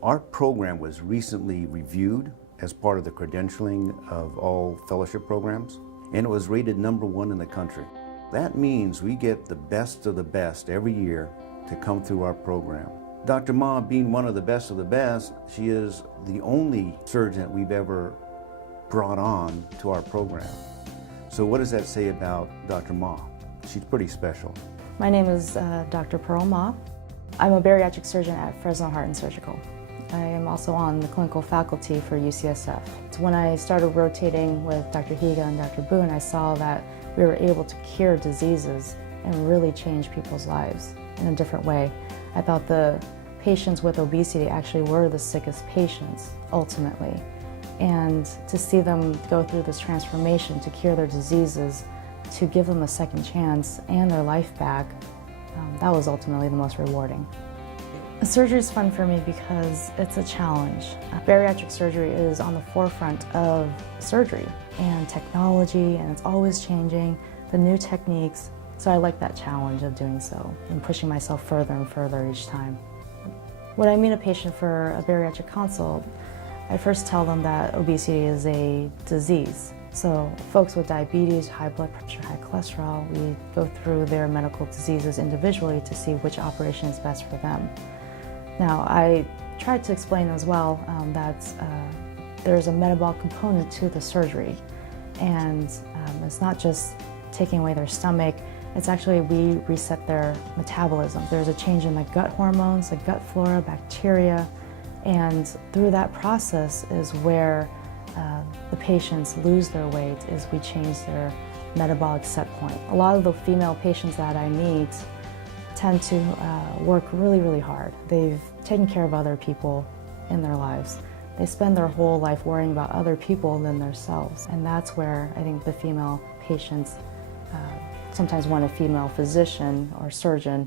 Our program was recently reviewed as part of the credentialing of all fellowship programs, and it was rated #1 in the country. That means we get the best of the best every year to come through our program. Dr. Ma, being one of the best of the best, she is the only surgeon that we've ever brought on to our program. So what does that say about Dr. Ma? She's pretty special. My name is Dr. Pearl Ma. I'm a bariatric surgeon at Fresno Heart Surgical. I am also on the clinical faculty for UCSF. So when I started rotating with Dr. Higa and Dr. Boone, I saw that we were able to cure diseases and really change people's lives in a different way. I thought the patients with obesity actually were the sickest patients, ultimately. And to see them go through this transformation to cure their diseases, to give them a second chance and their life back, that was ultimately the most rewarding. Surgery is fun for me because it's a challenge. Bariatric surgery is on the forefront of surgery and technology, and it's always changing, the new techniques. So I like that challenge of doing so and pushing myself further and further each time. When I meet a patient for a bariatric consult, I first tell them that obesity is a disease. So folks with diabetes, high blood pressure, high cholesterol, we go through their medical diseases individually to see which operation is best for them. Now, I tried to explain as well that there's a metabolic component to the surgery, and it's not just taking away their stomach, it's actually we reset their metabolism. There's a change in the gut hormones, the gut flora, bacteria, and through that process is where the patients lose their weight, is we change their metabolic set point. A lot of the female patients that I meet tend to work really, really hard. They've taken care of other people in their lives. They spend their whole life worrying about other people than themselves. And that's where I think the female patients sometimes want a female physician or surgeon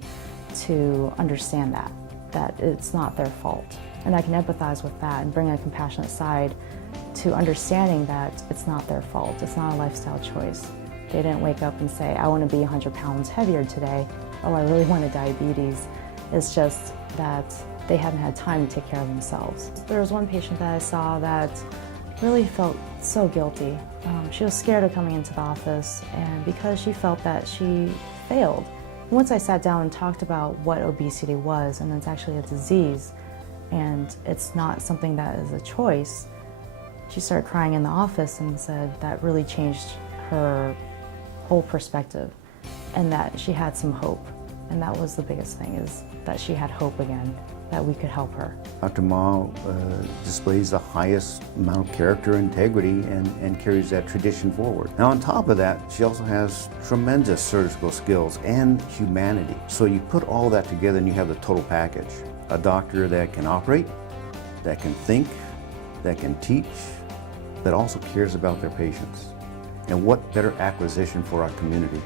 to understand that it's not their fault. And I can empathize with that and bring a compassionate side to understanding that it's not their fault. It's not a lifestyle choice. They didn't wake up and say, I want to be 100 pounds heavier today. Oh, I really wanted diabetes. It's just that they haven't had time to take care of themselves. There was one patient that I saw that really felt so guilty. She was scared of coming into the office, and because she felt that she failed. Once I sat down and talked about what obesity was, and it's actually a disease, and it's not something that is a choice, she started crying in the office and said that really changed her whole perspective, and that she had some hope. And that was the biggest thing, is that she had hope again, that we could help her. Dr. Ma displays the highest amount of character, integrity, and carries that tradition forward. Now on top of that, she also has tremendous surgical skills and humanity. So you put all that together and you have the total package. A doctor that can operate, that can think, that can teach, that also cares about their patients. And what better acquisition for our community?